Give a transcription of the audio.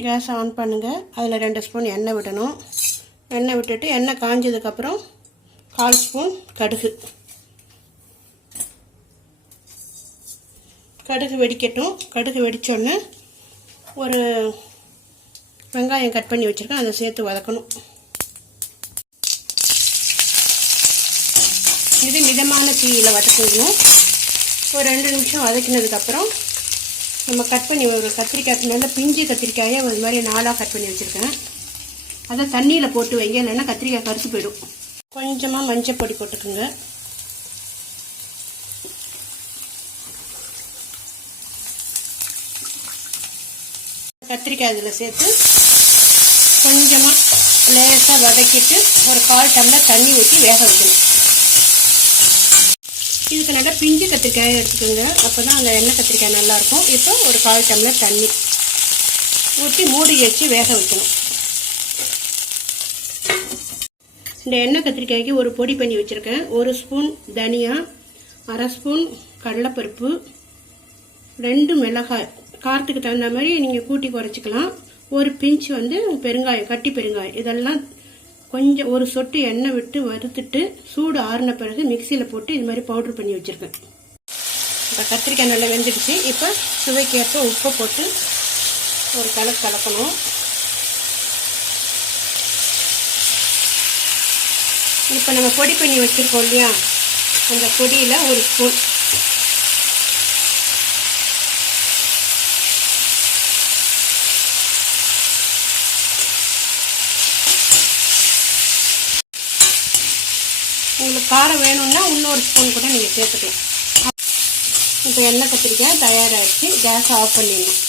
Case on பண்ணுங்கள் அதில் ரெண்டு ஸ்பூன் எண்ணெய் விடணும். எண்ணெய் விட்டுட்டு எண்ணெய் காஞ்சதுக்கப்புறம் கால் ஸ்பூன் கடுகு. கடுகு வெடிக்கட்டும். கடுகு வெடித்தோடனே ஒரு வெங்காயம் கட் பண்ணி வச்சுருக்கேன். அதை சேர்த்து வதக்கணும். இது மிதமான தீயில் வதக்கணும் ஒரு ரெண்டு நிமிஷம் வதக்கினதுக்கப்புறம் நம்ம கட் பண்ணி ஒரு கத்திரிக்காய் நல்ல பிஞ்சு கத்திரிக்காயை ஒரு மாதிரி நாலாக கட் பண்ணி வச்சுருக்கேன். அதை தண்ணியில் போட்டு வைங்க இல்லைன்னா கத்திரிக்காய் கருத்து போயிடும். கொஞ்சமாக மஞ்சள் பொடி போட்டுக்கோங்க. கத்திரிக்காய் இதில் சேர்த்து கொஞ்சமாக லேசாக வதக்கிட்டு ஒரு கால் டம்ளர் தண்ணி ஊற்றி வேக வைக்கணும். இதுக்கு நல்லா பிஞ்சு கத்திரிக்காயை எடுத்துக்கோங்க. அப்போ தான் அந்த எண்ணெய் கத்திரிக்காய் நல்லாயிருக்கும். இப்போ ஒரு கால் டம்ளர் தண்ணி ஊற்றி மூடி வச்சு வேக வைக்கணும். இந்த எண்ணெய் கத்திரிக்காய்க்கு ஒரு பொடி பண்ணி வச்சுருக்கேன். ஒரு ஸ்பூன் தனியா அரை ஸ்பூன் கடலைப்பருப்பு ரெண்டு மிளகாய். காரத்துக்கு தகுந்த மாதிரி நீங்கள் கூட்டி குறைச்சிக்கலாம். ஒரு பிஞ்ச் வந்து பெருங்காயம் கட்டி பெருங்காயம். இதெல்லாம் கொஞ்சம் ஒரு சொட்டு எண்ணெய் விட்டு வறுத்துட்டு சூடு ஆறின பிறகு மிக்சியில் போட்டு இது மாதிரி பவுட்ரு பண்ணி வச்சுருக்கேன். இப்போ கத்திரிக்காய் நல்லா வெந்துடுச்சு. இப்போ சுவைக்கேற்ப உப்பை போட்டு ஒரு கலக்கு கலக்கணும். இப்போ நம்ம பொடி பண்ணி வச்சுருக்கோம் இல்லையா? அந்த பொடியில் ஒரு ஸ்பூன். உங்களுக்கு காரம் வேணும்னா இன்னொரு ஸ்பூன் கூட நீங்கள் சேர்த்துக்கலாம். இப்போ எண்ணெய் கத்திரிக்காய் தயாராகிடுச்சு. கேஸ் ஆஃப் பண்ணிடணும்.